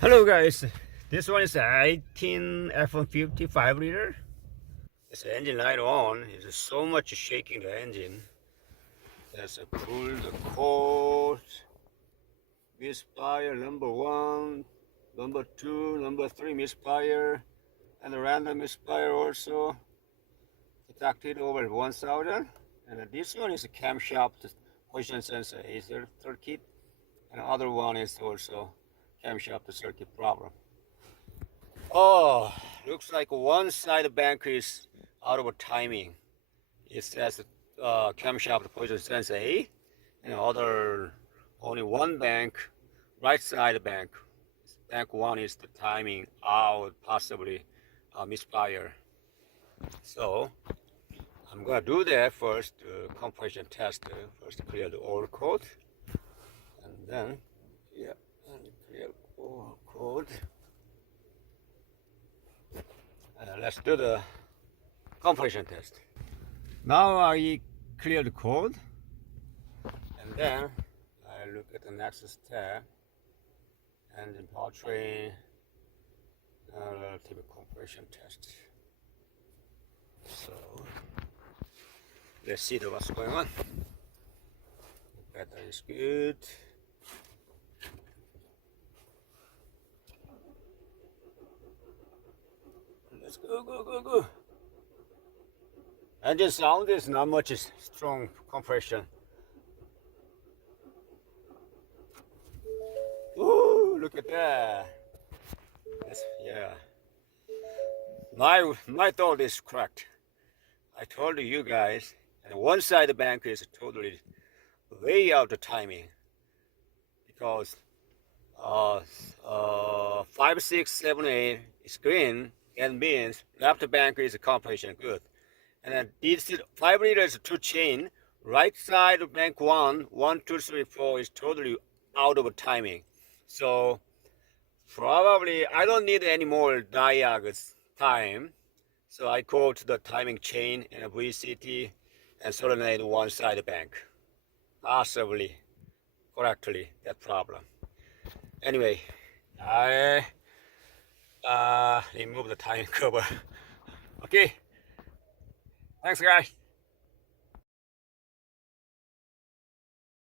Hello guys, this one is 18 F150 5-liter. It's engine light on. There's so much shaking the engine. There's a pull the cord, misfire number 1, number 2, number 3 misfire, and the random misfire also detected over 1000. And this one is a camshaft position sensor is a circuit, and the other one is also camshaft circuit problem. Oh, looks like one side bank is out of timing. It says camshaft position sensor A, and other only one bank, right side bank. Bank one is the timing out, possibly misfire. So I'm gonna do that first, compression test. First clear the oil code, and then clear oil code. Let's do the compression test. Now I clear the code, and then I look at the next step, engine powertrain, relative compression test. So let's see what's going on. The battery is good. Let's go. Engine sound is not much strong compression. Ooh, look at that. Yeah. My thought is correct. I told you guys, and one side bank is totally way out of timing because 5, 6, 7, 8 is green, and means left bank is compression good. And then these 5 liters 2 chain, right side of bank 1, 1, 2, 3, 4 is totally out of timing. So probably I don't need any more diags time. So I go to the timing chain and VCT and solenoid one side bank. Possibly correctly that problem. Anyway, I remove the timing cover. Okay. Thanks guys.